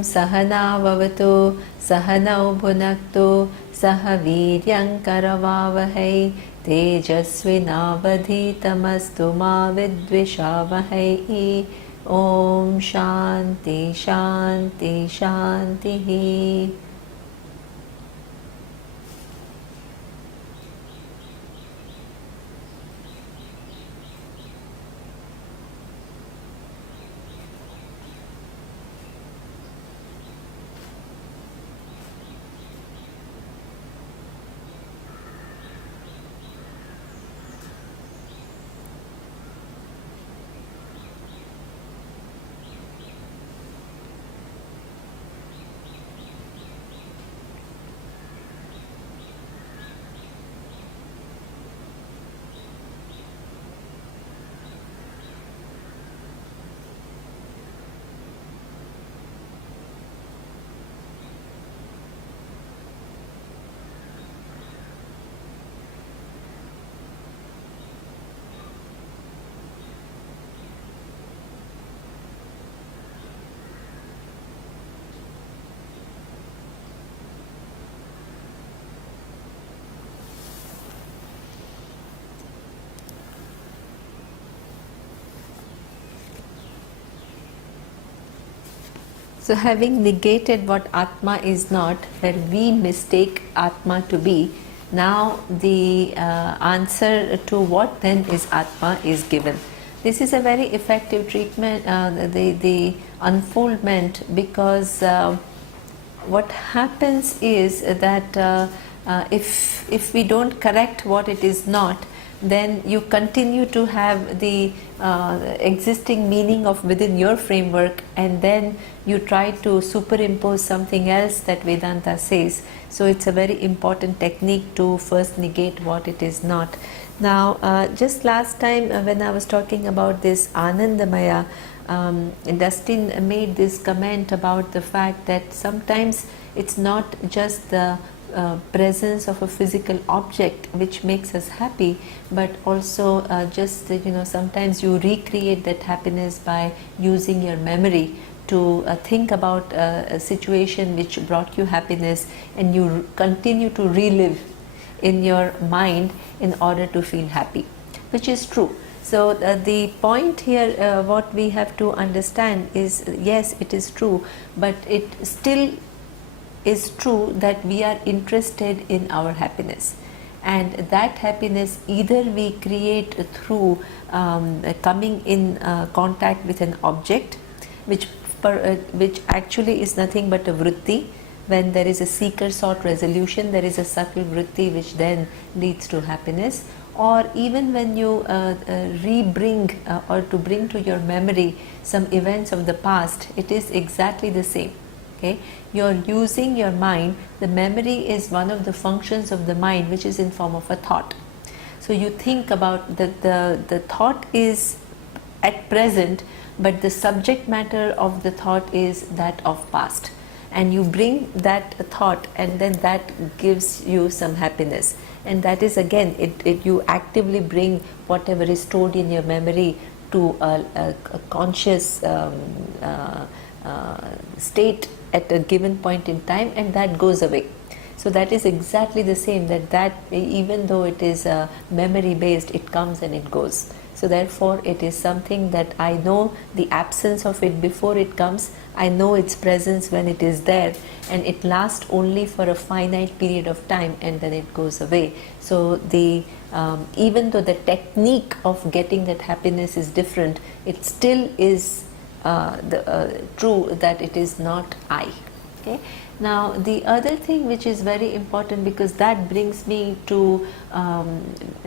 Sahana Vavatu Sahanau Bhunaktu Saha Viryam Karavavahai Tejasvinavadhitamastu ma vidvishavahai. Om Shanti Shanti Shanti. So having negated what Atma is not, where we mistake Atma to be, now the answer to what then is Atma is given. This is a very effective treatment, the unfoldment, because what happens is that if we don't correct what it is not, then you continue to have the existing meaning of within your framework, and then you try to superimpose something else that Vedanta says. So it's a very important technique to first negate what it is not. Now, just last time when I was talking about this Anandamaya, Dustin made this comment about the fact that sometimes it's not just the presence of a physical object which makes us happy, but also just sometimes you recreate that happiness by using your memory to think about a situation which brought you happiness, and you continue to relive in your mind in order to feel happy, which is true. So the point here, what we have to understand is, yes, it is true, but it still is true that we are interested in our happiness, and that happiness either we create through coming in contact with an object, which actually is nothing but a vritti. When there is a seeker sought resolution, there is a subtle vritti which then leads to happiness. Or even when you re-bring or to bring to your memory some events of the past, it is exactly the same. Okay, you're using your mind. The memory is one of the functions of the mind, which is in form of a thought. So you think about the thought is at present, but the subject matter of the thought is that of past, and you bring that thought, and then that gives you some happiness. And that is again, you actively bring whatever is stored in your memory to a conscious state at a given point in time, and that goes away. So that is exactly the same, that even though it is memory based, it comes and it goes. So therefore it is something that I know the absence of it before it comes, I know its presence when it is there, and it lasts only for a finite period of time, and then it goes away. So the even though the technique of getting that happiness is different, it still is true that it is not I. Okay. Now the other thing which is very important, because that brings me to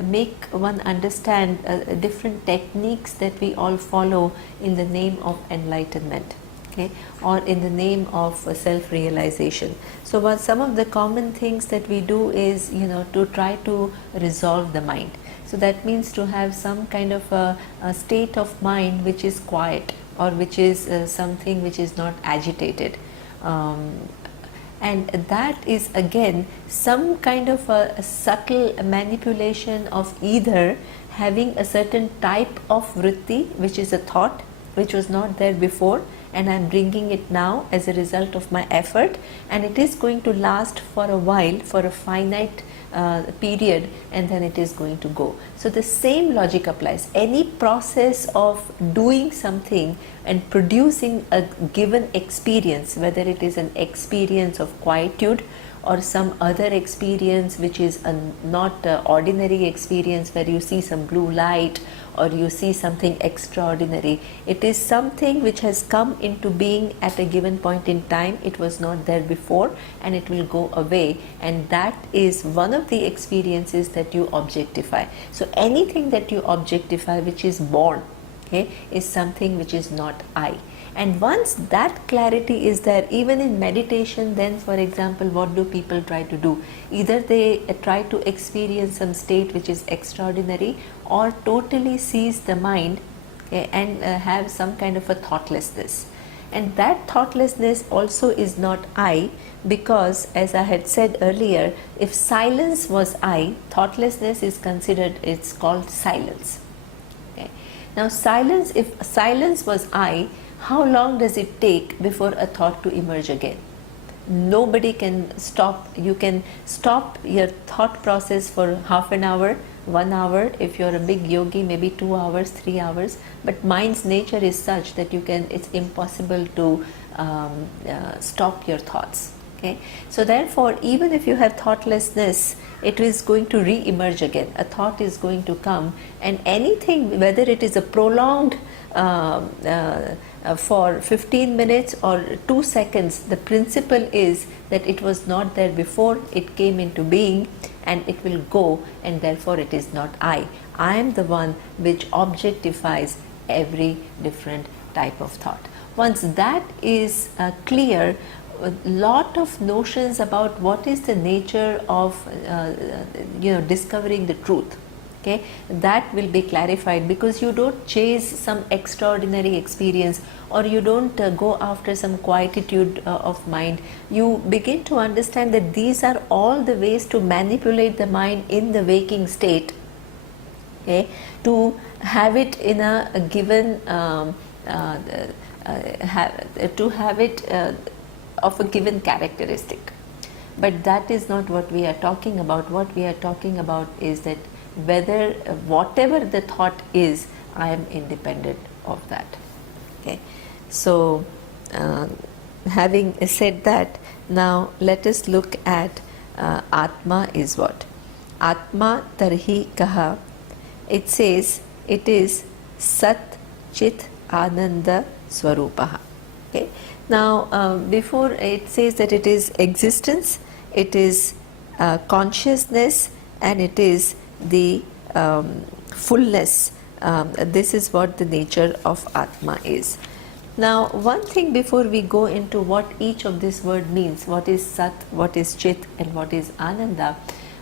make one understand different techniques that we all follow in the name of enlightenment, okay, or in the name of self-realization. So what some of the common things that we do is, to try to resolve the mind. So that means to have some kind of a state of mind which is quiet, or which is something which is not agitated. And that is again some kind of a subtle manipulation of either having a certain type of vritti, which is a thought which was not there before, and I'm bringing it now as a result of my effort, and it is going to last for a while, for a finite period, and then it is going to go. So the same logic applies. Any process of doing something and producing a given experience, whether it is an experience of quietude or some other experience which is a not ordinary experience where you see some blue light or you see something extraordinary. It is something which has come into being at a given point in time. It was not there before and it will go away, and that is one of the experiences that you objectify. So anything that you objectify which is born, okay, is something which is not I. And once that clarity is there, even in meditation, then for example, what do people try to do? Either they try to experience some state which is extraordinary, or totally seize the mind, okay, and have some kind of a thoughtlessness. And that thoughtlessness also is not I, because as I had said earlier, if silence was I, thoughtlessness is considered, it's called silence. Okay. Now silence, if silence was I, how long does it take before a thought to emerge again? Nobody can stop. You can stop your thought process for half an hour, 1 hour. If you're a big yogi, maybe 2 hours, 3 hours. But mind's nature is such that you can. It's impossible to stop your thoughts. Okay. So therefore, even if you have thoughtlessness, it is going to re-emerge again. A thought is going to come, and anything, whether it is a prolonged for 15 minutes or 2 seconds, the principle is that it was not there before, it came into being, and it will go, and therefore it is not I. I am the one which objectifies every different type of thought. Once that is clear, a lot of notions about what is the nature of discovering the truth, okay, that will be clarified, because you don't chase some extraordinary experience, or you don't go after some quietude of mind. You begin to understand that these are all the ways to manipulate the mind in the waking state, okay, to have it in a given to have it of a given characteristic. But that is not what we are talking about. What we are talking about is that whether whatever the thought is, I am independent of that. Okay. So having said that, now let us look at Atma is what? Atma tarhi kaha. It says it is Sat Chit Ananda Swarupaha. Okay. Now before it says that it is existence, it is consciousness, and it is the fullness. This is what the nature of Atma is. Now one thing before we go into what each of this word means, what is Sat, what is Chit, and what is Ananda,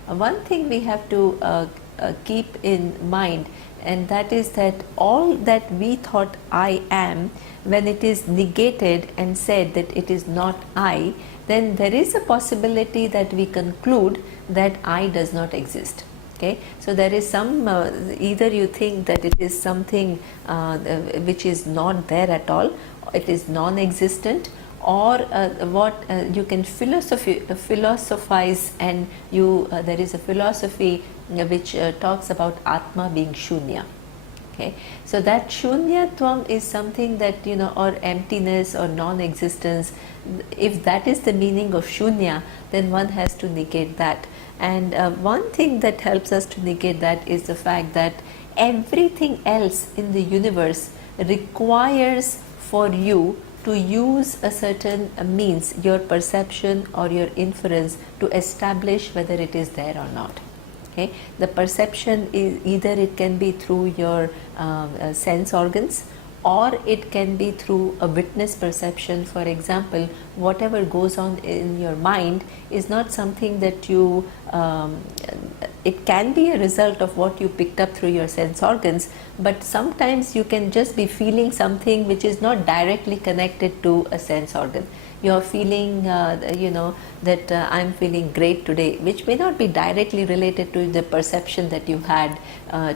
one thing we have to keep in mind, and that is that all that we thought I am, when it is negated and said that it is not I, then there is a possibility that we conclude that I does not exist. Okay, so there is some either you think that it is something which is not there at all, it is non-existent, or what you can philosophize, and you there is a philosophy which talks about Atma being Shunya. Okay, so that Shunyatvam is something that, or emptiness or non-existence. If that is the meaning of Shunya, then one has to negate that. And one thing that helps us to negate that is the fact that everything else in the universe requires for you to use a certain means, your perception or your inference, to establish whether it is there or not. Okay, the perception is either it can be through your sense organs, or it can be through a witness perception. For example, whatever goes on in your mind is not something that you it can be a result of what you picked up through your sense organs, but sometimes you can just be feeling something which is not directly connected to a sense organ. You are feeling that I'm feeling great today, which may not be directly related to the perception that you had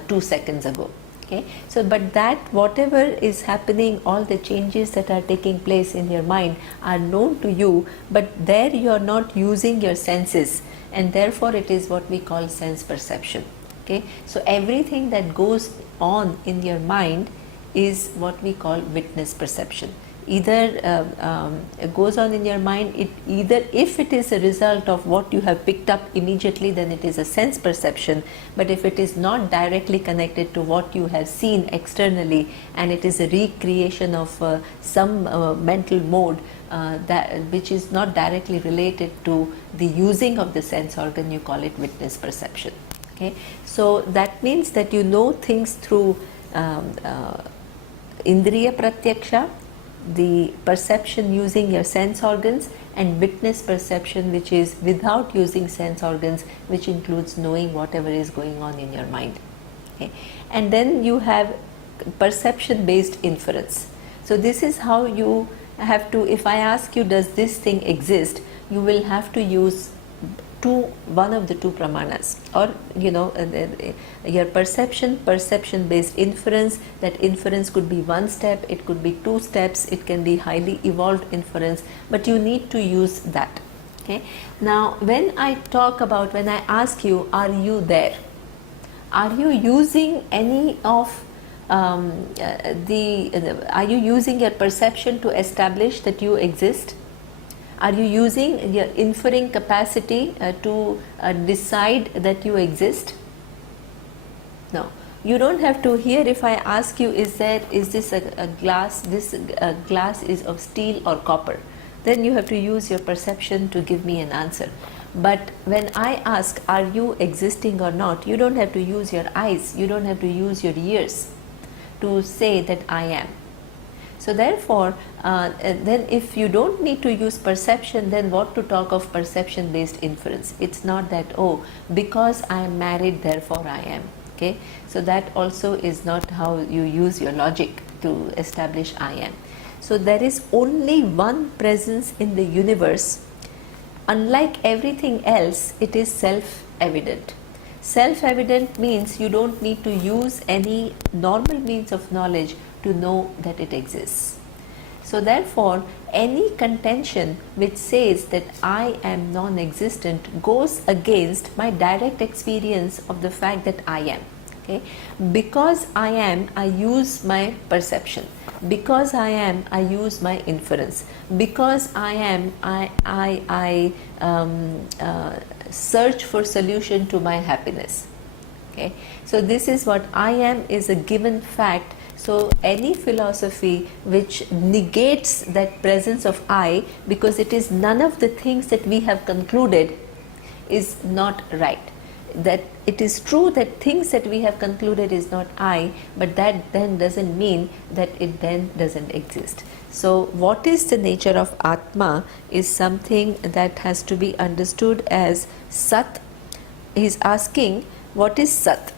2 seconds ago. Okay, so but that whatever is happening, all the changes that are taking place in your mind are known to you, but there you are not using your senses, and therefore it is what we call sense perception. Okay, so everything that goes on in your mind is what we call witness perception. Either it goes on in your mind, it either if it is a result of what you have picked up immediately, then it is a sense perception, but if it is not directly connected to what you have seen externally and it is a recreation of some mental mode that which is not directly related to the using of the sense organ, you call it witness perception. Okay, so that means that you know things through indriya pratyaksha, the perception using your sense organs, and witness perception, which is without using sense organs, which includes knowing whatever is going on in your mind. Okay, and then you have perception based inference. So this is how you have to, if I ask you does this thing exist, you will have to use one of the two pramanas, or your perception based inference. That inference could be one step, it could be two steps, it can be highly evolved inference, but you need to use that. Okay, now when I ask you, are you there, are you using any of are you using your perception to establish that you exist? Are you using your inferring capacity to decide that you exist? No. You don't have to. Here if I ask you, is this a glass, this glass is of steel or copper, then you have to use your perception to give me an answer. But when I ask, are you existing or not, you don't have to use your eyes, you don't have to use your ears to say that I am. So therefore, then if you don't need to use perception, then what to talk of perception based inference? It's not that, oh, because I am married, therefore I am. Okay, so that also is not how you use your logic to establish I am. So there is only one presence in the universe. Unlike everything else, it is self-evident. Self-evident means you don't need to use any normal means of knowledge to know that it exists. So therefore, any contention which says that I am non-existent goes against my direct experience of the fact that I am. Okay? Because I am, I use my perception. Because I am, I use my inference. Because I am, I search for solution to my happiness. Okay? So this is what I am, is a given fact. So any philosophy which negates that presence of I, because it is none of the things that we have concluded, is not right. That it is true that things that we have concluded is not I, but that then doesn't mean that it then doesn't exist. So what is the nature of Atma is something that has to be understood as Sat. He is asking, what is Sat?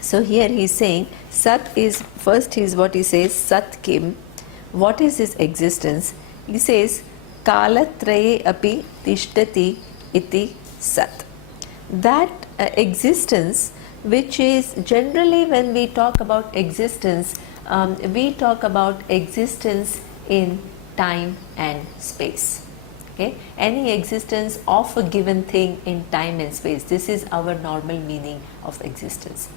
So here he is saying, Sat is, first is what he says, Sat Kim. What is his existence? He says, Kalatraye api tishtati iti Sat. That existence, which is generally when we talk about existence, we talk about existence in time and space. Okay? Any existence of a given thing in time and space. This is our normal meaning of existence.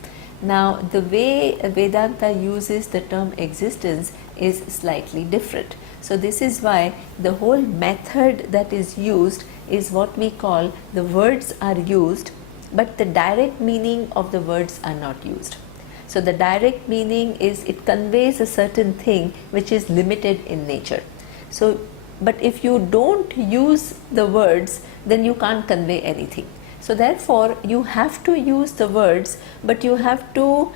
Now, the way Vedanta uses the term existence is slightly different. So this is why the whole method that is used is what we call, the words are used, but the direct meaning of the words are not used. So the direct meaning is it conveys a certain thing which is limited in nature. So, but if you don't use the words, then you can't convey anything. So therefore, you have to use the words, but you have to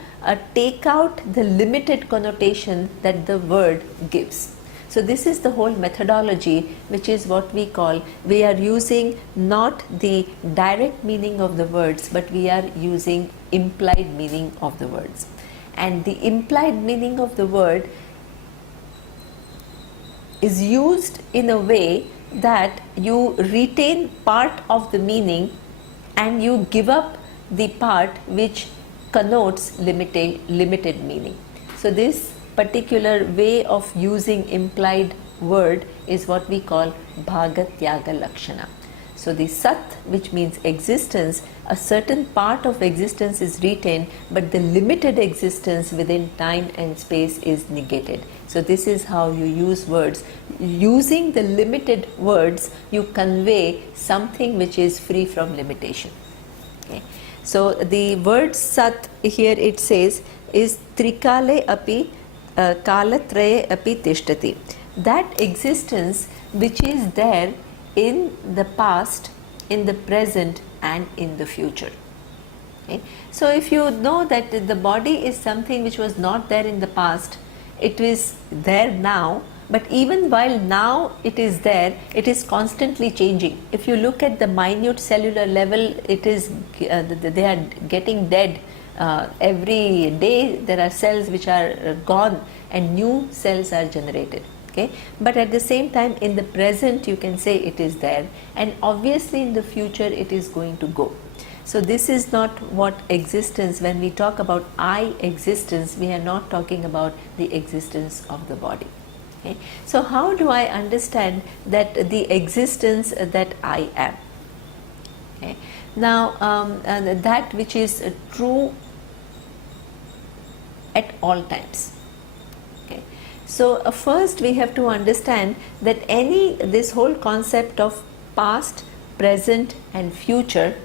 take out the limited connotation that the word gives. So this is the whole methodology, which is what we call, we are using not the direct meaning of the words, but we are using implied meaning of the words. And the implied meaning of the word is used in a way that you retain part of the meaning and you give up the part which connotes limited meaning. So this particular way of using implied word is what we call bhagatyaga lakshana. So the sat, which means existence, a certain part of existence is retained, but the limited existence within time and space is negated. So this is how you use words. Using the limited words, you convey something which is free from limitation. Okay. So the word sat here, it says, is trikale api kalatraye api tishtati. That existence which is there in the past, in the present and in the future. Okay. So if you know that the body is something which was not there in the past, it is there now, but even while now it is there, it is constantly changing. If you look at the minute cellular level, it is they are getting dead. Every day there are cells which are gone and new cells are generated. Okay. But at the same time, in the present you can say it is there, and obviously in the future it is going to go. So this is not what existence, when we talk about I existence, we are not talking about the existence of the body. Okay. So how do I understand that the existence that I am? Okay. Now that which is true at all times. Okay. So first we have to understand that this whole concept of past, present and future,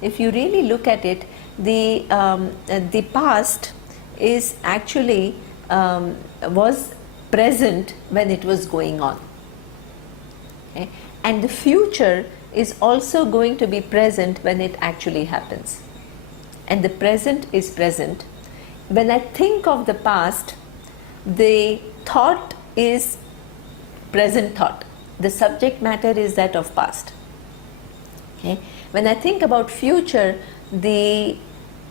if you really look at it, the past is actually was present when it was going on. Okay. And the future is also going to be present when it actually happens. And the present is present. When I think of the past, the thought is present thought. The subject matter is that of past. Okay. When I think about future, the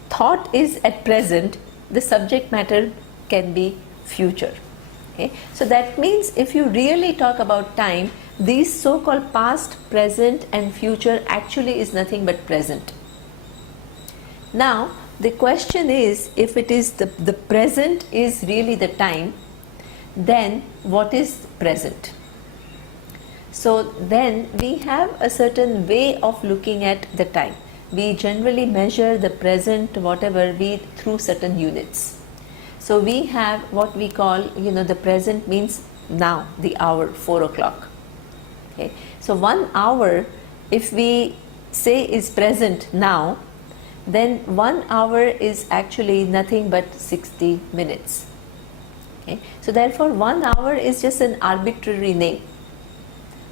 thought is at present, the subject matter can be future. Okay. So that means if you really talk about time, these so-called past, present and future actually is nothing but present. Now the question is, if it is the present is really the time, then what is present? So then we have a certain way of looking at the time. We generally measure the present, whatever, through certain units. So we have what we call, the present means now, the hour, 4 o'clock. Okay. So 1 hour, if we say is present now, then 1 hour is actually nothing but 60 minutes. Okay. So therefore 1 hour is just an arbitrary name.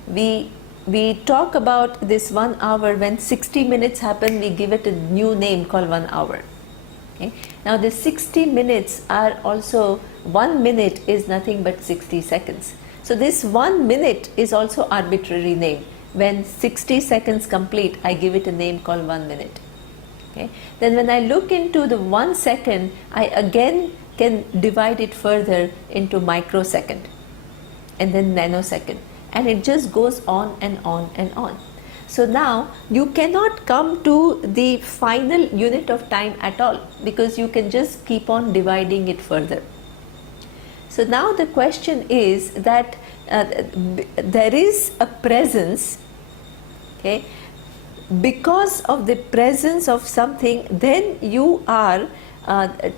We talk about this 1 hour, when 60 minutes happen, we give it a new name called 1 hour. Okay. Now the 60 minutes are also, 1 minute is nothing but 60 seconds. So this 1 minute is also arbitrary name. When 60 seconds complete, I give it a name called 1 minute. Okay. Then when I look into the 1 second, I again can divide it further into microsecond and then nanosecond, and it just goes on and on and on. So now you cannot come to the final unit of time at all, because you can just keep on dividing it further. So now the question is that there is a presence, okay? Because of the presence of something, then you are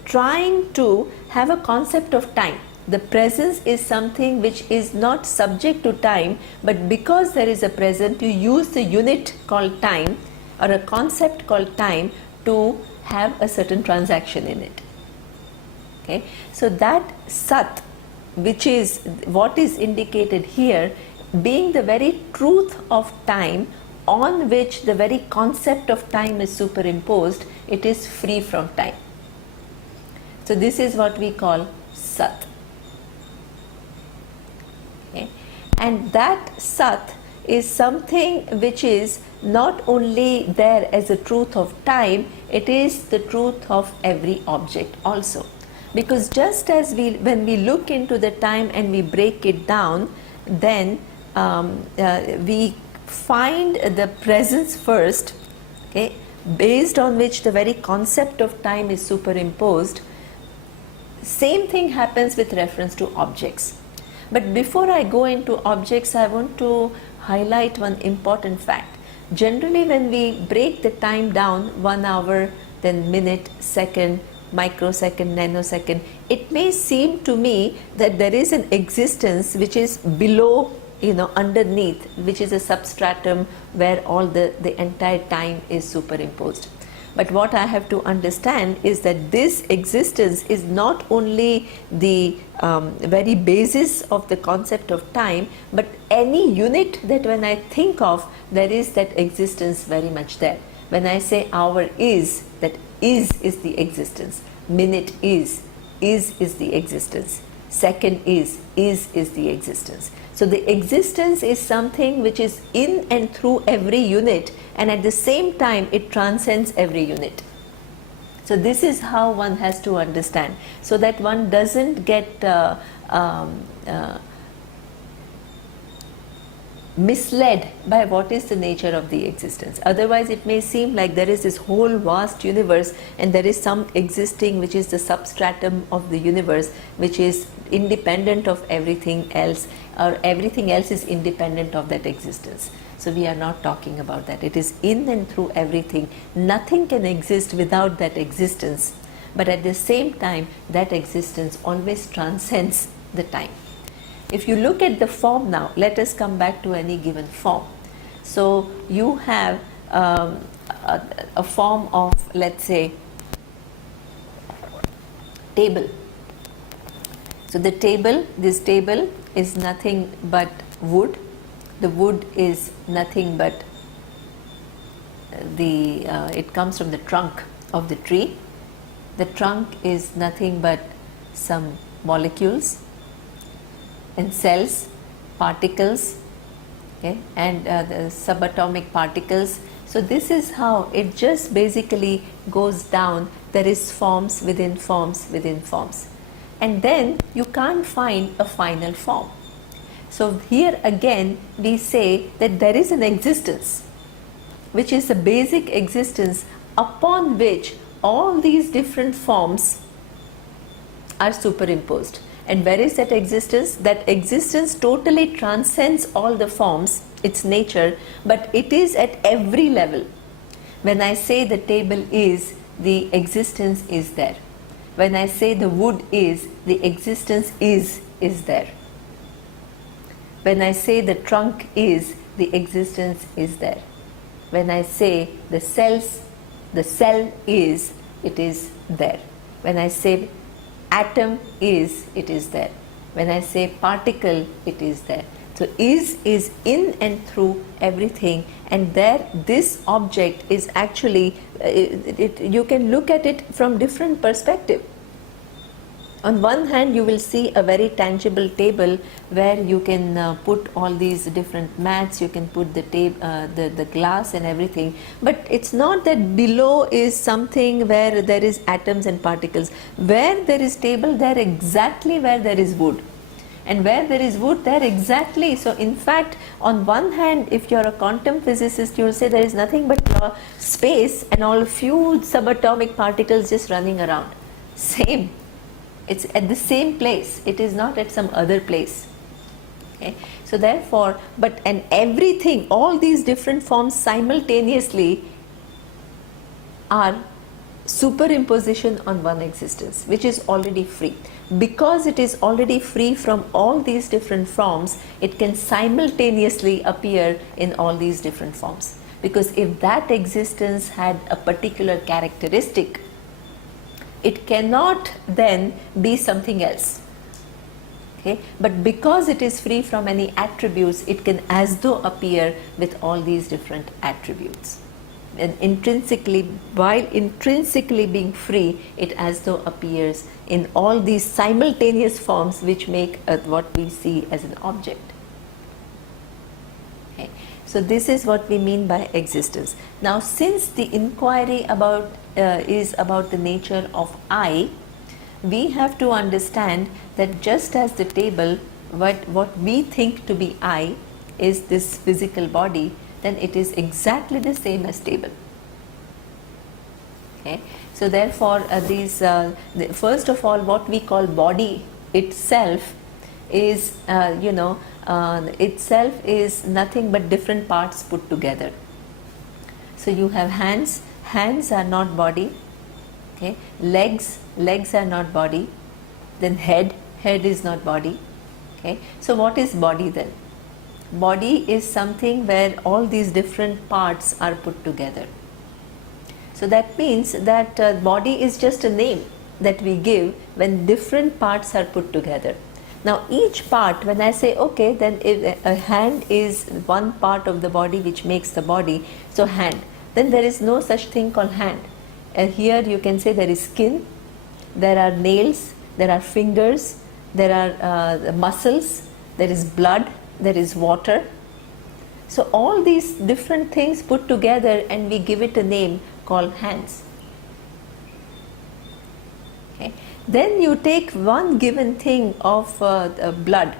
trying to have a concept of time. The presence is something which is not subject to time, but because there is a present, you use the unit called time or a concept called time to have a certain transaction in it. Okay. So that sat, which is what is indicated here, being the very truth of time on which the very concept of time is superimposed, it is free from time. So this is what we call sat. Okay. And that sat is something which is not only there as a truth of time, it is the truth of every object also. Because just as when we look into the time and we break it down, then we find the presence first, okay, based on which the very concept of time is superimposed. Same thing happens with reference to objects. But before I go into objects, I want to highlight one important fact. Generally, when we break the time down, 1 hour, then minute, second, microsecond, nanosecond, it may seem to me that there is an existence which is below, underneath, which is a substratum where all the entire time is superimposed. But what I have to understand is that this existence is not only the very basis of the concept of time, but any unit that when I think of, there is that existence very much there. When I say hour is, that is the existence. Minute is the existence. Second is the existence. So the existence is something which is in and through every unit, and at the same time it transcends every unit. So this is how one has to understand, so that one doesn't get misled by what is the nature of the existence. Otherwise it may seem like there is this whole vast universe and there is some existing which is the substratum of the universe, which is independent of everything else, or everything else is independent of that existence. So we are not talking about that. It is in and through everything. Nothing can exist without that existence, but at the same time that existence always transcends the time. If you look at the form now, let us come back to any given form. So you have a form of, let's say, table. So the table, this table is nothing but wood. The wood is nothing but it comes from the trunk of the tree. The trunk is nothing but some molecules and cells, particles, okay, and the subatomic particles. So this is how it just basically goes down. There is forms within forms within forms, and then you can't find a final form. So here again we say that there is an existence, which is a basic existence upon which all these different forms are superimposed. And where is that existence? That existence totally transcends all the forms, its nature, but it is at every level. When I say the table is, the existence is there. When I say the wood is, the existence is there. When I say the trunk is, the existence is there. When I say the cells, the cell is, it is there. When I say atom is, it is there. When I say particle, it is there. So is in and through everything, and there this object is actually, you can look at it from different perspective. On one hand you will see a very tangible table where you can put all these different mats, you can put the glass and everything, but it's not that below is something where there is atoms and particles. Where there is table, there exactly where there is wood, and where there is wood, there exactly. So in fact, on one hand, if you're a quantum physicist, you'll say there is nothing but space and all few subatomic particles just running around. Same. It's at the same place. It is not at some other place. Okay? So therefore, and everything, all these different forms simultaneously are superimposition on one existence, which is already free. Because it is already free from all these different forms, it can simultaneously appear in all these different forms. Because if that existence had a particular characteristic, it cannot then be something else. Okay? But because it is free from any attributes, it can as though appear with all these different attributes. And intrinsically, while intrinsically being free, it as though appears in all these simultaneous forms which make what we see as an object. Okay? So this is what we mean by existence. Now, since the inquiry is about the nature of I, we have to understand that just as the table, what we think to be I is this physical body, then it is exactly the same as table. Okay, so therefore first of all, what we call body itself is itself is nothing but different parts put together. So you have hands, hands are not body. Okay, legs, legs are not body. Then head, head is not body. Okay, so what is body then? Body is something where all these different parts are put together. So that means that body is just a name that we give when different parts are put together. Now each part, when I say okay, then if a hand is one part of the body which makes the body, so hand, then there is no such thing called hand. Here you can say there is skin, there are nails, there are fingers, there are muscles, there is blood, there is water. So all these different things put together and we give it a name called hands. Okay. Then you take one given thing of blood.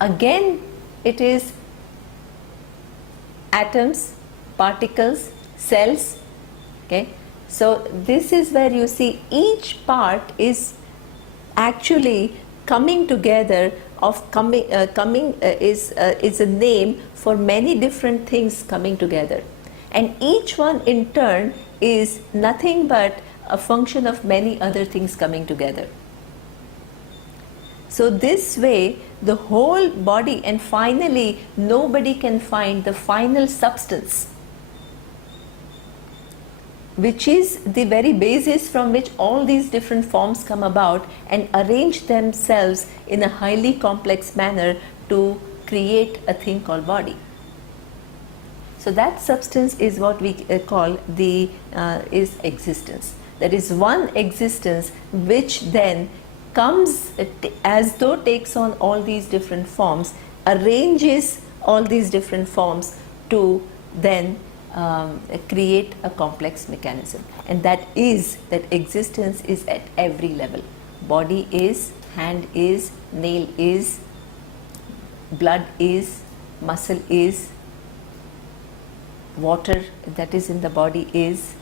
Again it is atoms, particles, cells. Okay. So this is where you see each part is actually coming together of is a name for many different things coming together, and each one in turn is nothing but a function of many other things coming together. So this way the whole body, and finally nobody can find the final substance, which is the very basis from which all these different forms come about and arrange themselves in a highly complex manner to create a thing called body. So that substance is what we call the is existence. There is one existence which then comes as though takes on all these different forms, arranges all these different forms to then create a complex mechanism, and that existence is at every level. Body is, hand is, nail is, blood is, muscle is, water that is in the body is.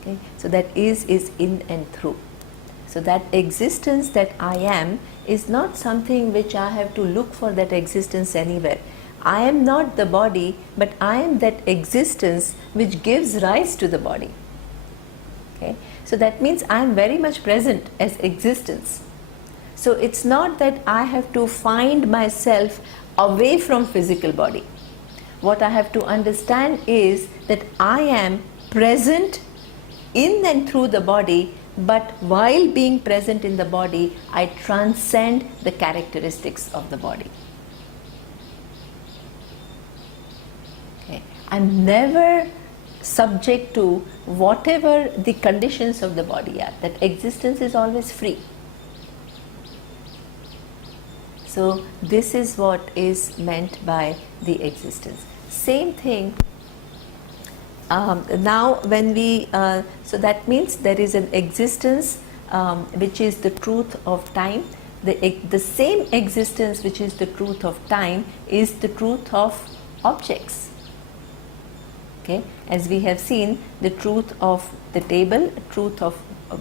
Okay, so that is in and through. So that existence that I am is not something which I have to look for that existence anywhere. I am not the body, but I am that existence which gives rise to the body. Okay? So that means I am very much present as existence. So it's not that I have to find myself away from physical body. What I have to understand is that I am present in and through the body, but while being present in the body, I transcend the characteristics of the body. I'm never subject to whatever the conditions of the body are. That existence is always free. So this is what is meant by the existence. Same thing. Now when we, so that means there is an existence which is the truth of time. The same existence which is the truth of time is the truth of objects. Okay. As we have seen, the truth of the table, truth of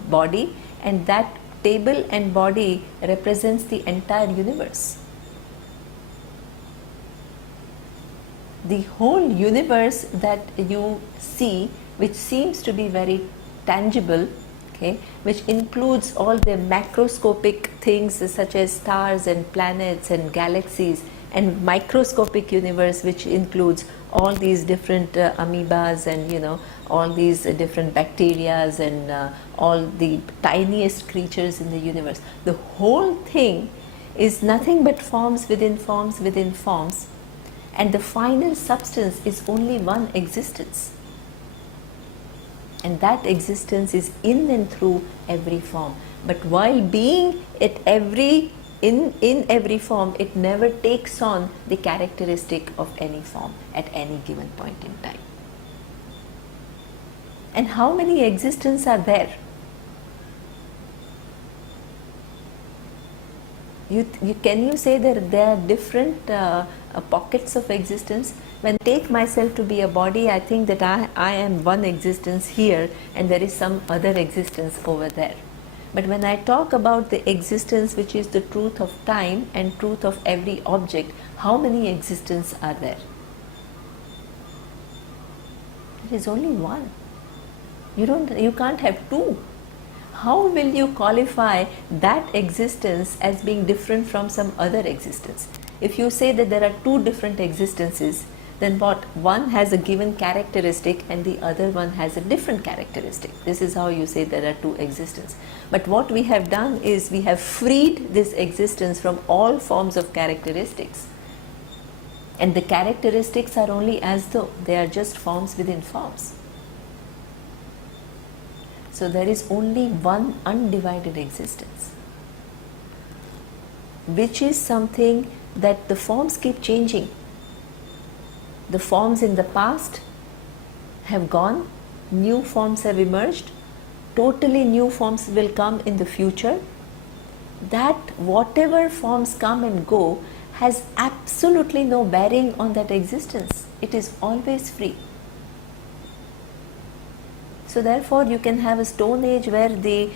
body, and that table and body represents the entire universe. The whole universe that you see, which seems to be very tangible, okay, which includes all the macroscopic things such as stars and planets and galaxies, and microscopic universe which includes all these different amoebas and all these different bacterias and all the tiniest creatures in the universe. The whole thing is nothing but forms within forms within forms, and the final substance is only one existence, and that existence is in and through every form. But while being at in every form, it never takes on the characteristic of any form at any given point in time. And how many existences are there? Can you say that there are different pockets of existence? When I take myself to be a body, I think that I am one existence here and there is some other existence over there. But when I talk about the existence which is the truth of time and truth of every object, how many existences are there? There is only one. You can't have two. How will you qualify that existence as being different from some other existence? If you say that there are two different existences, then what? One has a given characteristic and the other one has a different characteristic. This is how you say there are two existences. But what we have done is we have freed this existence from all forms of characteristics. And the characteristics are only as though they are just forms within forms. So there is only one undivided existence, which is something that the forms keep changing. The forms in the past have gone, new forms have emerged, totally new forms will come in the future. That whatever forms come and go has absolutely no bearing on that existence. It is always free. So therefore you can have a stone age where the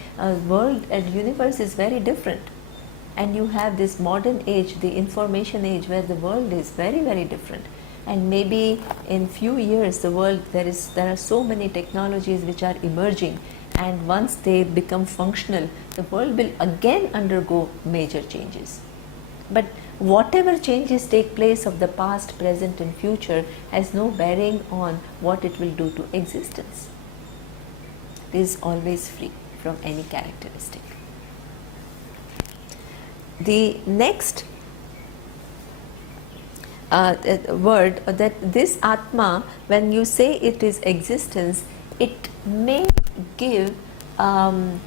world and universe is very different, and you have this modern age, the information age, where the world is very, very different. And maybe in few years the world, there are so many technologies which are emerging, and once they become functional, the world will again undergo major changes. But whatever changes take place of the past, present and future has no bearing on what it will do to existence. It is always free from any characteristic. The next word, that this Atma, when you say it is existence, it may give the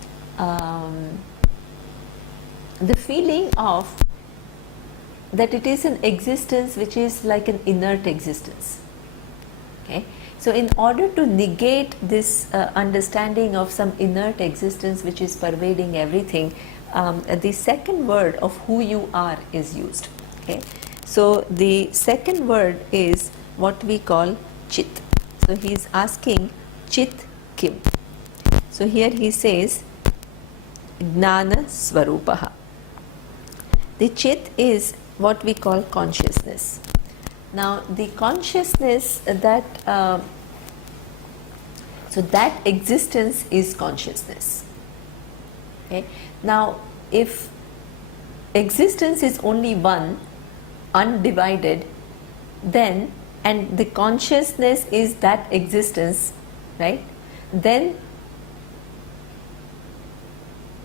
feeling of that it is an existence which is like an inert existence. Okay? So in order to negate this understanding of some inert existence which is pervading everything, the second word of who you are is used. Okay? So the second word is what we call Chit. So he is asking Chit Kim. So here he says Gnana Swarupaha. The Chit is what we call consciousness. Now the consciousness that so that existence is consciousness. Okay? Now if existence is only one, undivided, then, and the consciousness is that existence, right? Then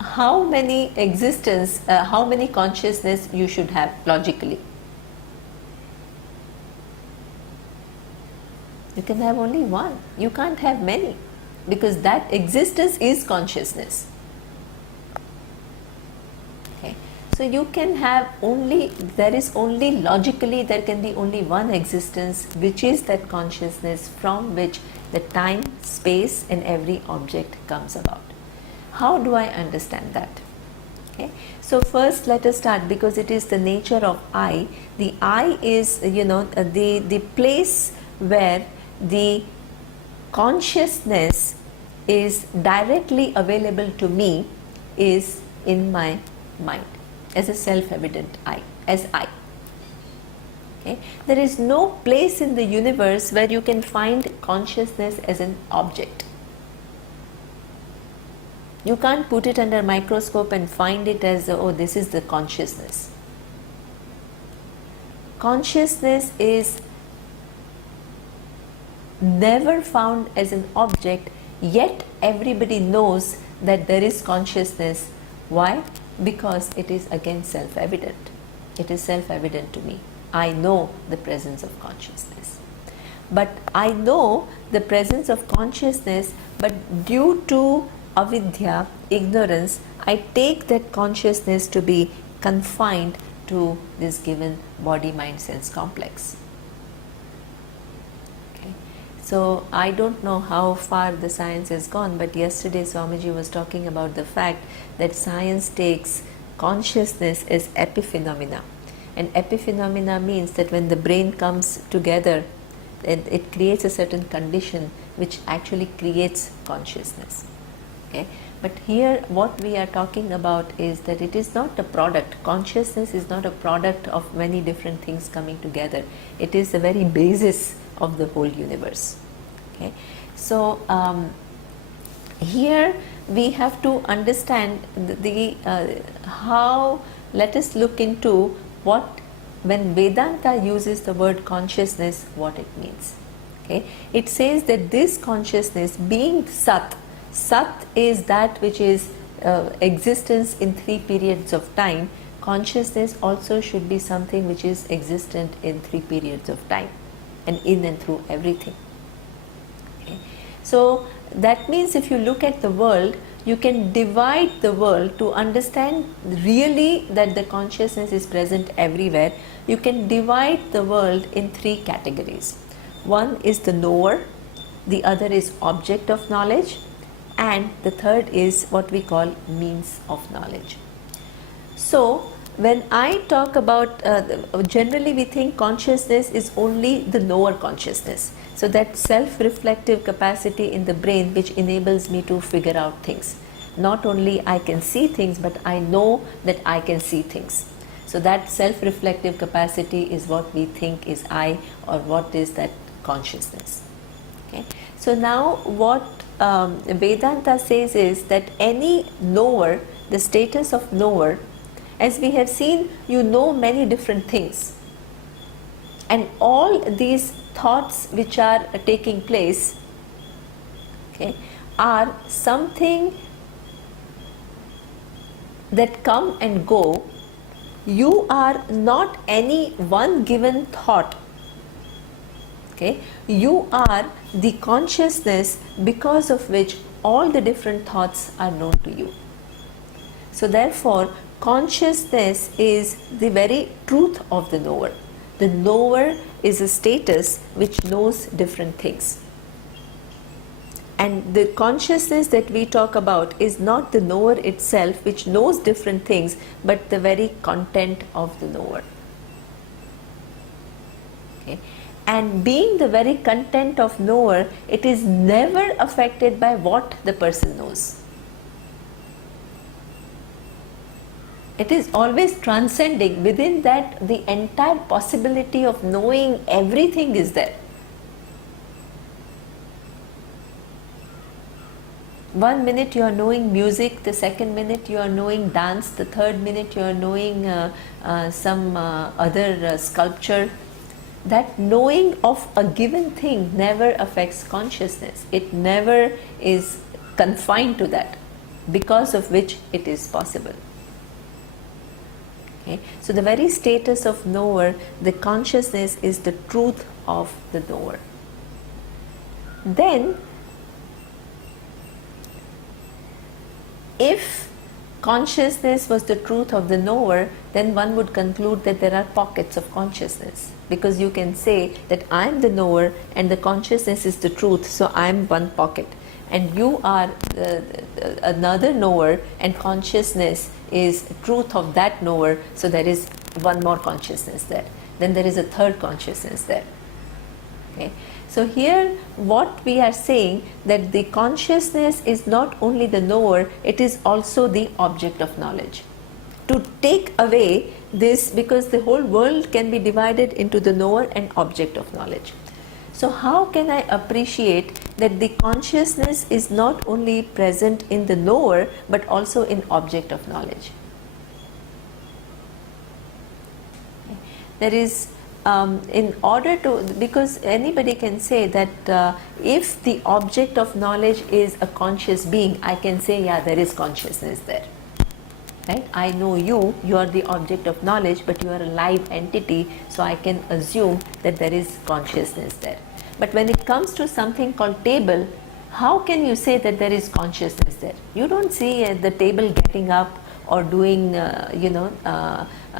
how many existence, how many consciousness you should have logically? You can have only one. You can't have many, because that existence is consciousness. Okay. So you can have only, there is only logically, there can be only one existence, which is that consciousness from which the time, space and every object comes about. How do I understand that? Okay. So first let us start, because it is the nature of I. The I is, the place where the consciousness is directly available to me is in my mind, as a self-evident I, as I. Okay. There is no place in the universe where you can find consciousness as an object. You can't put it under a microscope and find it as, oh, this is the consciousness. Consciousness is never found as an object, yet everybody knows that there is consciousness. Why? Because it is again self-evident. It is self-evident to me. I know the presence of consciousness. But I know the presence of consciousness, but due to avidya, ignorance, I take that consciousness to be confined to this given body, mind, sense complex. Okay. So I don't know how far the science has gone, but yesterday Swamiji was talking about the fact that science takes consciousness as epiphenomena. And epiphenomena means that when the brain comes together it creates a certain condition which actually creates consciousness. Okay? But here what we are talking about is that it is not a product. Consciousness is not a product of many different things coming together. It is the very basis of the whole universe. Okay? So here we have to understand how, let us look into what, when Vedanta uses the word consciousness, what it means. Okay? It says that this consciousness being Sat, Sat is that which is existence in 3 periods of time. Consciousness also should be something which is existent in 3 periods of time and in and through everything. Okay? So that means if you look at the world, you can divide the world to understand really that the consciousness is present everywhere. You can divide the world in 3 categories. One is the knower, the other is object of knowledge, and the third is what we call means of knowledge. So when I talk about, generally we think consciousness is only the knower consciousness. So that self-reflective capacity in the brain which enables me to figure out things. Not only I can see things, but I know that I can see things. So that self-reflective capacity is what we think is I, or what is that consciousness. Okay? So now what Vedanta says is that any knower, the status of knower, as we have seen, you know many different things. And all these thoughts which are taking place, okay, are something that come and go. You are not any one given thought. Okay? You are the consciousness because of which all the different thoughts are known to you. So therefore, consciousness is the very truth of the knower. The knower is a status which knows different things. And the consciousness that we talk about is not the knower itself which knows different things, but the very content of the knower. Okay? And being the very content of knower, it is never affected by what the person knows. It is always transcending. Within that, the entire possibility of knowing everything is there. One minute you are knowing music, the second minute you are knowing dance, the third minute you are knowing some other sculpture. That knowing of a given thing never affects consciousness. It never is confined to that, because of which it is possible. Okay? So the very status of knower, the consciousness is the truth of the knower. Then, if consciousness was the truth of the knower, then one would conclude that there are pockets of consciousness. Because you can say that I am the knower and the consciousness is the truth, so I am one pocket. And you are another knower and consciousness is truth of that knower, so there is one more consciousness there. Then there is a third consciousness there. Okay? So here what we are saying, that the consciousness is not only the knower, it is also the object of knowledge. To take away this, because the whole world can be divided into the knower and object of knowledge. So how can I appreciate that the consciousness is not only present in the knower but also in object of knowledge? There is in order to, because anybody can say that if the object of knowledge is a conscious being, I can say, yeah, there is consciousness there. Right? I know you, you are the object of knowledge, but you are a live entity, so I can assume that there is consciousness there. But when it comes to something called table, how can you say that there is consciousness there? You don't see the table getting up or doing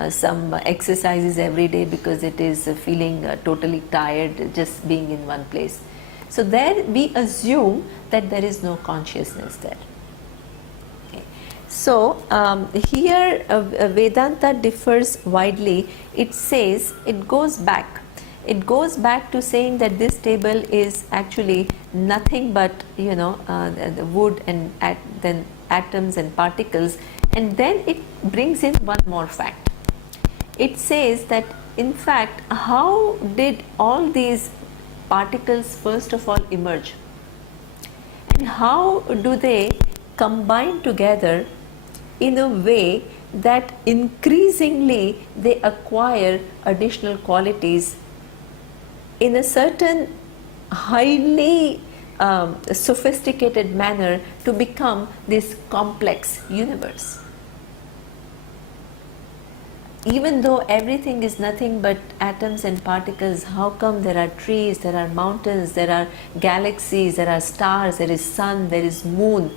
some exercises every day because it is feeling totally tired just being in one place. So there we assume that there is no consciousness there. Okay. So here Vedanta differs widely. It says, it goes back. it goes back to saying that this table is actually nothing but, the wood and then atoms and particles. And then it brings in one more fact. It says that in fact, how did all these particles first of all emerge, and how do they combine together in a way that increasingly they acquire additional qualities in a certain highly sophisticated manner to become this complex universe. Even though everything is nothing but atoms and particles, how come there are trees, there are mountains, there are galaxies, there are stars, there is sun, there is moon,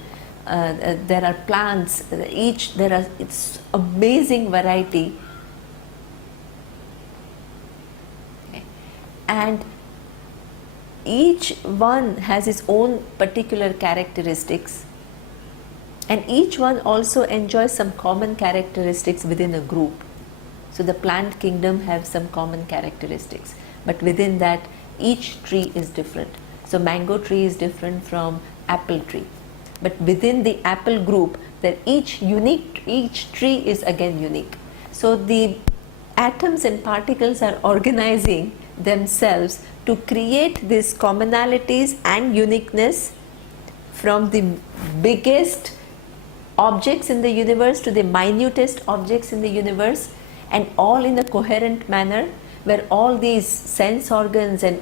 there are plants, it's amazing variety. Okay. And each one has its own particular characteristics, and each one also enjoys some common characteristics within a group. So the plant kingdom have some common characteristics, but within that each tree is different. So mango tree is different from apple tree, but within the apple group, that each tree is again unique. So the atoms and particles are organizing themselves to create these commonalities and uniqueness, from the biggest objects in the universe to the minutest objects in the universe, and all in a coherent manner, where all these sense organs and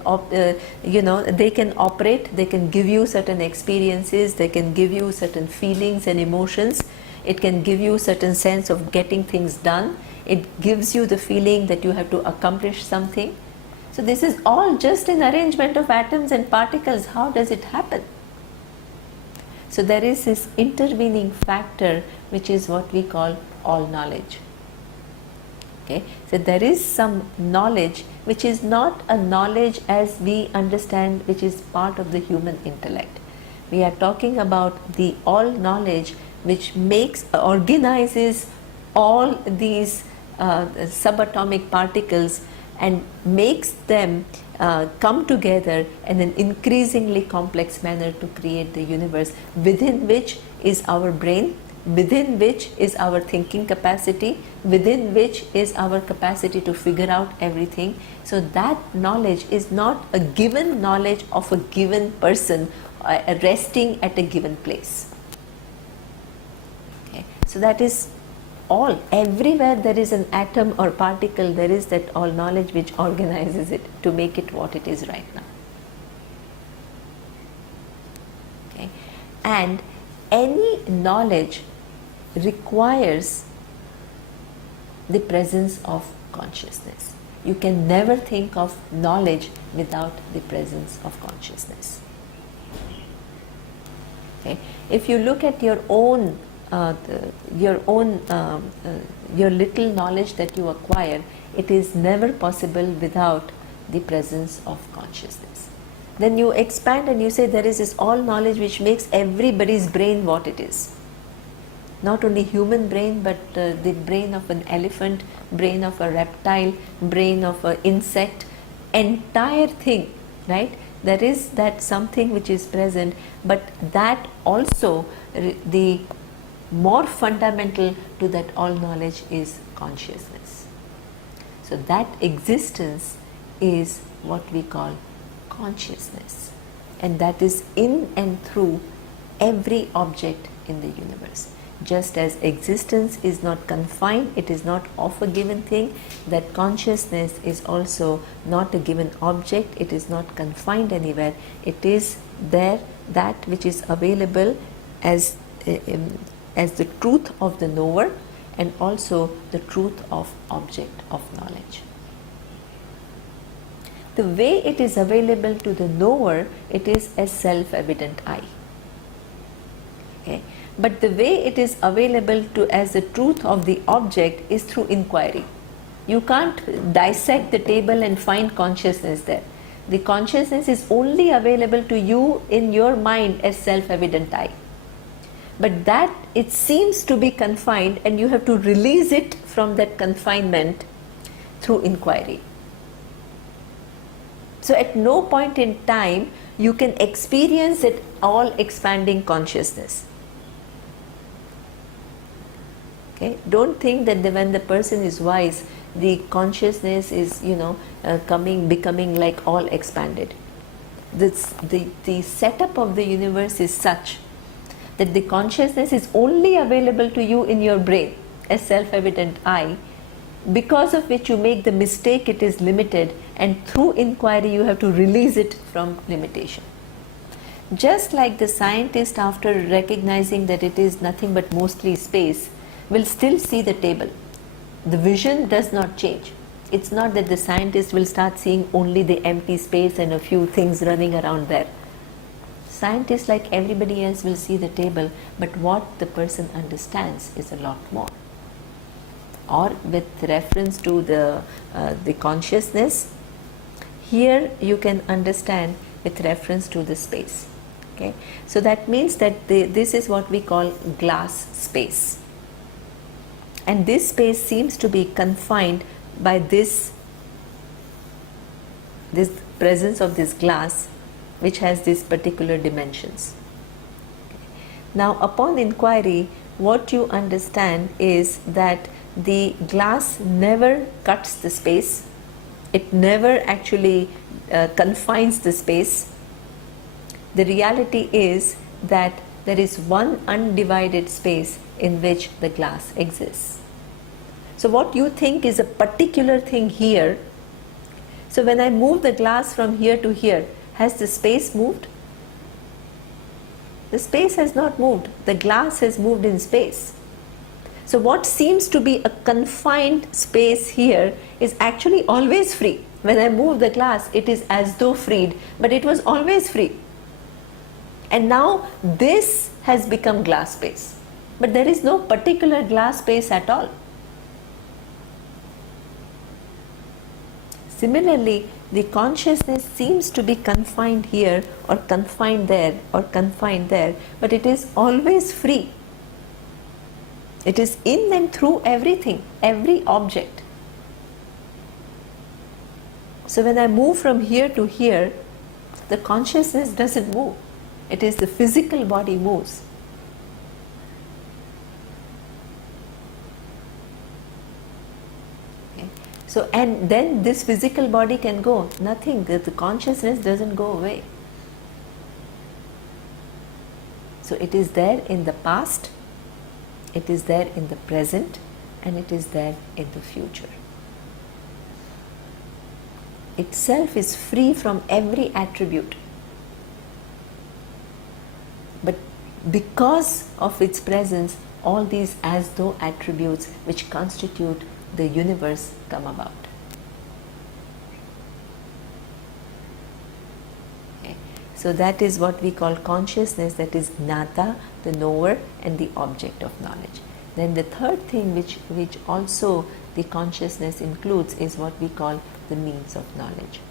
they can operate, they can give you certain experiences, they can give you certain feelings and emotions, it can give you certain sense of getting things done, it gives you the feeling that you have to accomplish something. So this is all just an arrangement of atoms and particles. How does it happen? So there is this intervening factor, which is what we call all knowledge. Okay. So there is some knowledge which is not a knowledge as we understand, which is part of the human intellect. We are talking about the all knowledge which organizes all these subatomic particles and makes them come together in an increasingly complex manner to create the universe, within which is our brain, within which is our thinking capacity, within which is our capacity to figure out everything. So that knowledge is not a given knowledge of a given person resting at a given place. Okay. So that is all. Everywhere there is an atom or particle, there is that all knowledge which organizes it to make it what it is right now. Okay. And any knowledge requires the presence of consciousness. You can never think of knowledge without the presence of consciousness. Okay. If you look at your own your little knowledge that you acquire, it is never possible without the presence of consciousness. Then you expand and you say there is this all knowledge which makes everybody's brain what it is. Not only human brain, but the brain of an elephant, brain of a reptile, brain of an insect, entire thing, right? There is that something which is present, but that also, the more fundamental to that all knowledge is consciousness. So that existence is what we call consciousness, and that is in and through every object in the universe. Just as existence is not confined, it is not of a given thing, that consciousness is also not a given object, it is not confined anywhere, it is there, that which is available as the truth of the knower, and also the truth of object of knowledge. The way it is available to the knower, it is a self-evident I. Okay. But the way it is available to as the truth of the object is through inquiry. You can't dissect the table and find consciousness there. The consciousness is only available to you in your mind as self-evident I. But that it seems to be confined, and you have to release it from that confinement through inquiry. So at no point in time you can experience it all expanding consciousness. Okay? Don't think that when the person is wise, the consciousness is, becoming like all expanded. The setup of the universe is such that the consciousness is only available to you in your brain as self-evident I, because of which you make the mistake it is limited, and through inquiry you have to release it from limitation. Just like the scientist, after recognizing that it is nothing but mostly space, will still see the table. The vision does not change. It's not that the scientist will start seeing only the empty space and a few things running around there. Scientists, like everybody else, will see the table, but what the person understands is a lot more. Or with reference to the consciousness, here you can understand with reference to the space. Okay? So that means that this is what we call glass space. And this space seems to be confined by this presence of this glass, which has these particular dimensions. Now, upon inquiry, what you understand is that the glass never cuts the space, it never actually confines the space. The reality is that there is one undivided space in which the glass exists. So what you think is a particular thing here, so when I move the glass from here to here, has the space moved? The space has not moved. The glass has moved in space. So what seems to be a confined space here is actually always free. When I move the glass, it is as though freed, but it was always free. And now this has become glass space. But there is no particular glass space at all. Similarly, the consciousness seems to be confined here or confined there or confined there, but it is always free. It is in and through everything, every object. So when I move from here to here, the consciousness doesn't move. It is the physical body moves. So, and then this physical body can go, nothing, the consciousness doesn't go away. So it is there in the past, it is there in the present, and it is there in the future. Itself is free from every attribute. But because of its presence, all these as though attributes which constitute the universe come about. Okay. So that is what we call consciousness, that is Gnata, the knower, and the object of knowledge. Then the third thing which also the consciousness includes is what we call the means of knowledge.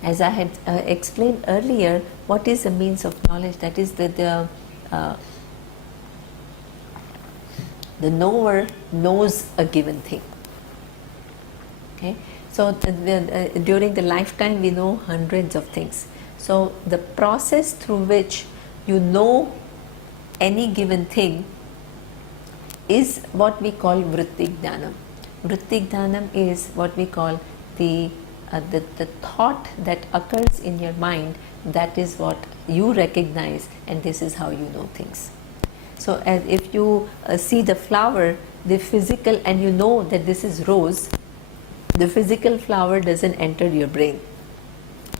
As I had explained earlier, what is a means of knowledge? That is the knower knows a given thing. Okay? So during the lifetime we know hundreds of things. So the process through which you know any given thing is what we call vritti jnanam. Vritti jnanam is what we call the thought that occurs in your mind. That is what you recognize, and this is how you know things. So as if you see the flower, the physical, and you know that this is rose, the physical flower doesn't enter your brain.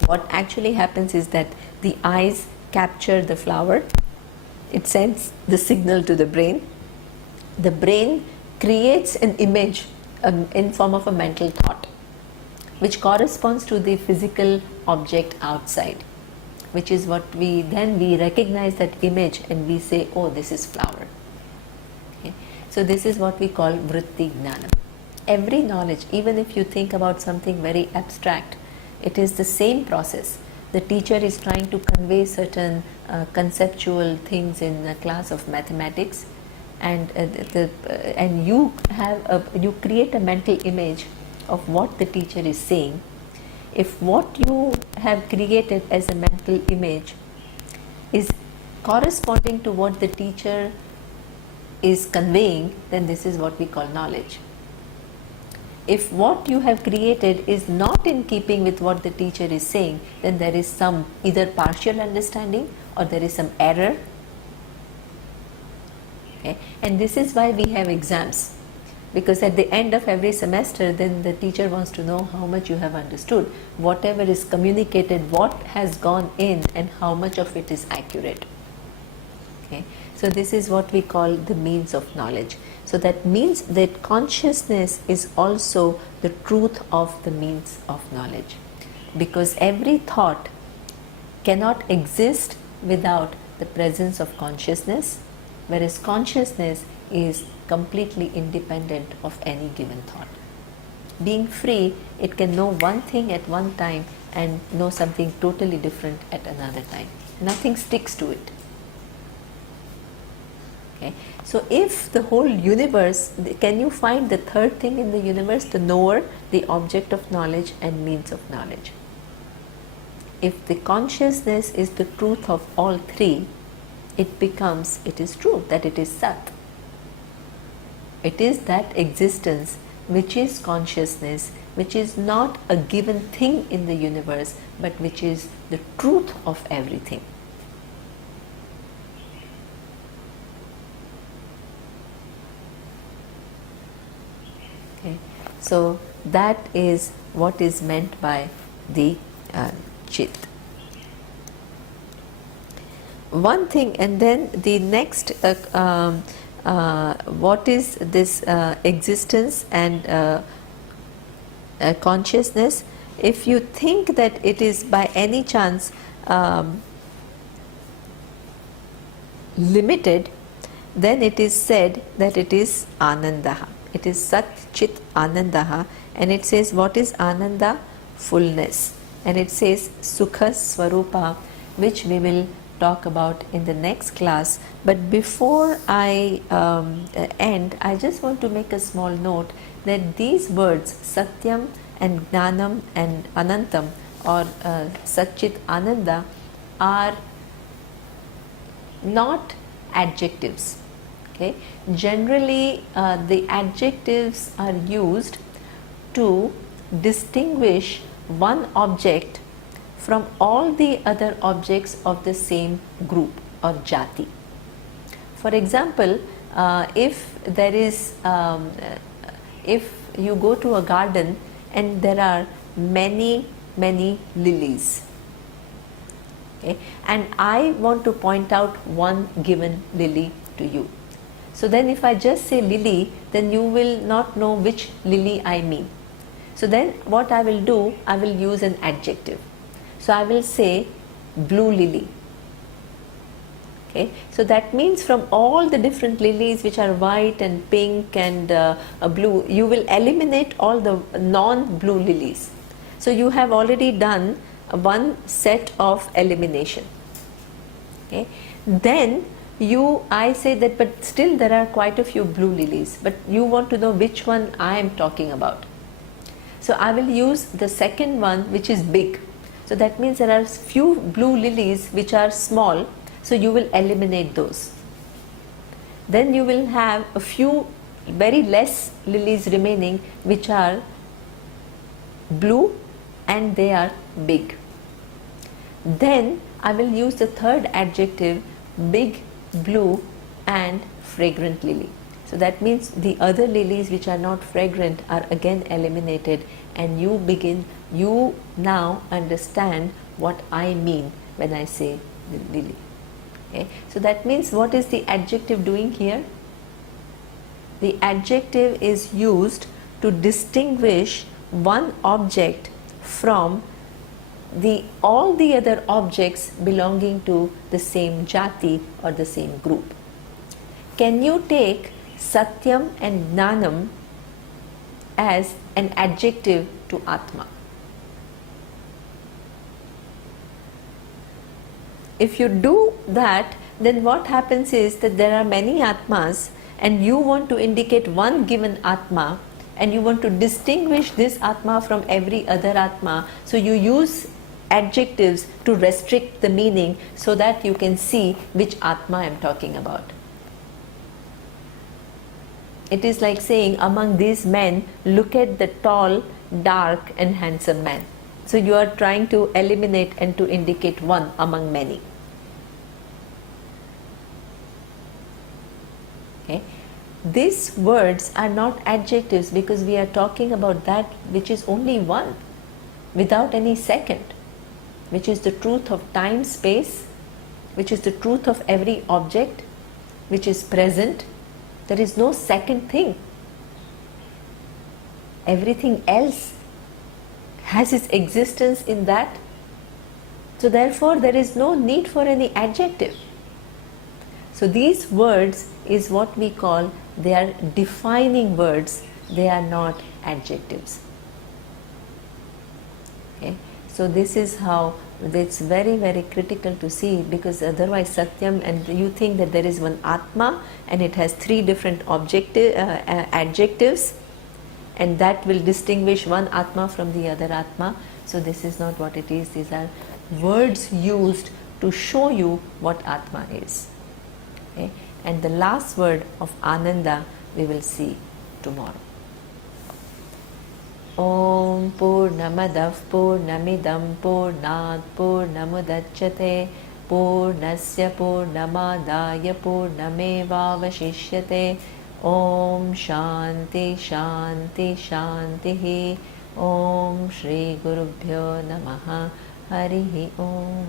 What actually happens is that the eyes capture the flower, it sends the signal to the brain creates an image in form of a mental thought, which corresponds to the physical object outside, which is what we recognize that image and we say, oh, this is flower. Okay? So this is what we call vritti jnanam. Every knowledge, even if you think about something very abstract, it is the same process. The teacher is trying to convey certain conceptual things in a class of mathematics, and you create a mental image of what the teacher is saying, If what you have created as a mental image is corresponding to what the teacher is conveying, then this is what we call knowledge. If what you have created is not in keeping with what the teacher is saying, then there is some either partial understanding or there is some error. Okay? And this is why we have exams, because at the end of every semester then the teacher wants to know how much you have understood, whatever is communicated, what has gone in and how much of it is accurate. Okay? So this is what we call the means of knowledge. So that means that consciousness is also the truth of the means of knowledge, because every thought cannot exist without the presence of consciousness, whereas consciousness is completely independent of any given thought. Being free, it can know one thing at one time and know something totally different at another time. Nothing sticks to it. Okay. So if the whole universe, can you find the third thing in the universe, the knower, the object of knowledge and means of knowledge? If the consciousness is the truth of all three, it is true that it is Sat. It is that existence which is consciousness, which is not a given thing in the universe, but which is the truth of everything. Okay. So that is what is meant by the Chit. One thing, and then the next, what is this existence and consciousness? If you think that it is by any chance limited, then it is said that it is Anandaha. It is Sat Chit Anandaha, and it says what is Ananda? Fullness. And it says Sukha Swarupa, which we will talk about in the next class. But before I end, I just want to make a small note that these words Satyam and Gnanam and Anantam, or Satchit Ananda, are not adjectives. Okay? Generally, the adjectives are used to distinguish one object from all the other objects of the same group or jati. For example, if there is, if you go to a garden and there are many lilies, okay, and I want to point out one given lily to you. So then if I just say lily, then you will not know which lily I mean. So then what I will do, I will use an adjective. So I will say blue lily. Okay, so that means from all the different lilies which are white and pink and blue, you will eliminate all the non-blue lilies. So you have already done one set of elimination. Okay, then I say that, but still there are quite a few blue lilies, but you want to know which one I am talking about. So I will use the second one, which is big. So that means there are few blue lilies which are small, so you will eliminate those. Then you will have a few very less lilies remaining which are blue and they are big. Then I will use the third adjective, big, blue and fragrant lily. So that means the other lilies which are not fragrant are again eliminated, and you now understand what I mean when I say the lily. Okay? So that means what is the adjective doing here? The adjective is used to distinguish one object from all the other objects belonging to the same jati or the same group. Can you take Satyam and Gnanam as an adjective to Atma? If you do that, then what happens is that there are many Atmas and you want to indicate one given Atma, and you want to distinguish this Atma from every other Atma, so you use adjectives to restrict the meaning so that you can see which Atma I am talking about. It is like saying, among these men, look at the tall, dark and handsome man. So you are trying to eliminate and to indicate one among many. Okay. These words are not adjectives because we are talking about that which is only one, without any second, which is the truth of time, space, which is the truth of every object, which is present. There is no second thing. Everything else has its existence in that. So therefore there is no need for any adjective. So these words is what we call, they are defining words, they are not adjectives. Okay? So this is how it's very, very critical to see, because otherwise Satyam, and you think that there is one Atma and it has three different adjectives, and that will distinguish one Atma from the other Atma. So this is not what it is. These are words used to show you what Atma is. Okay? And the last word of Ananda we will see tomorrow. Om Purnamadav Purnamidam Purnat Purnamudachyate Purnasya Purnamadaya Purnamevavashishyate. Om Shanti Shanti Shanti. Om Shri Gurubhyo Namaha. Harihi Om.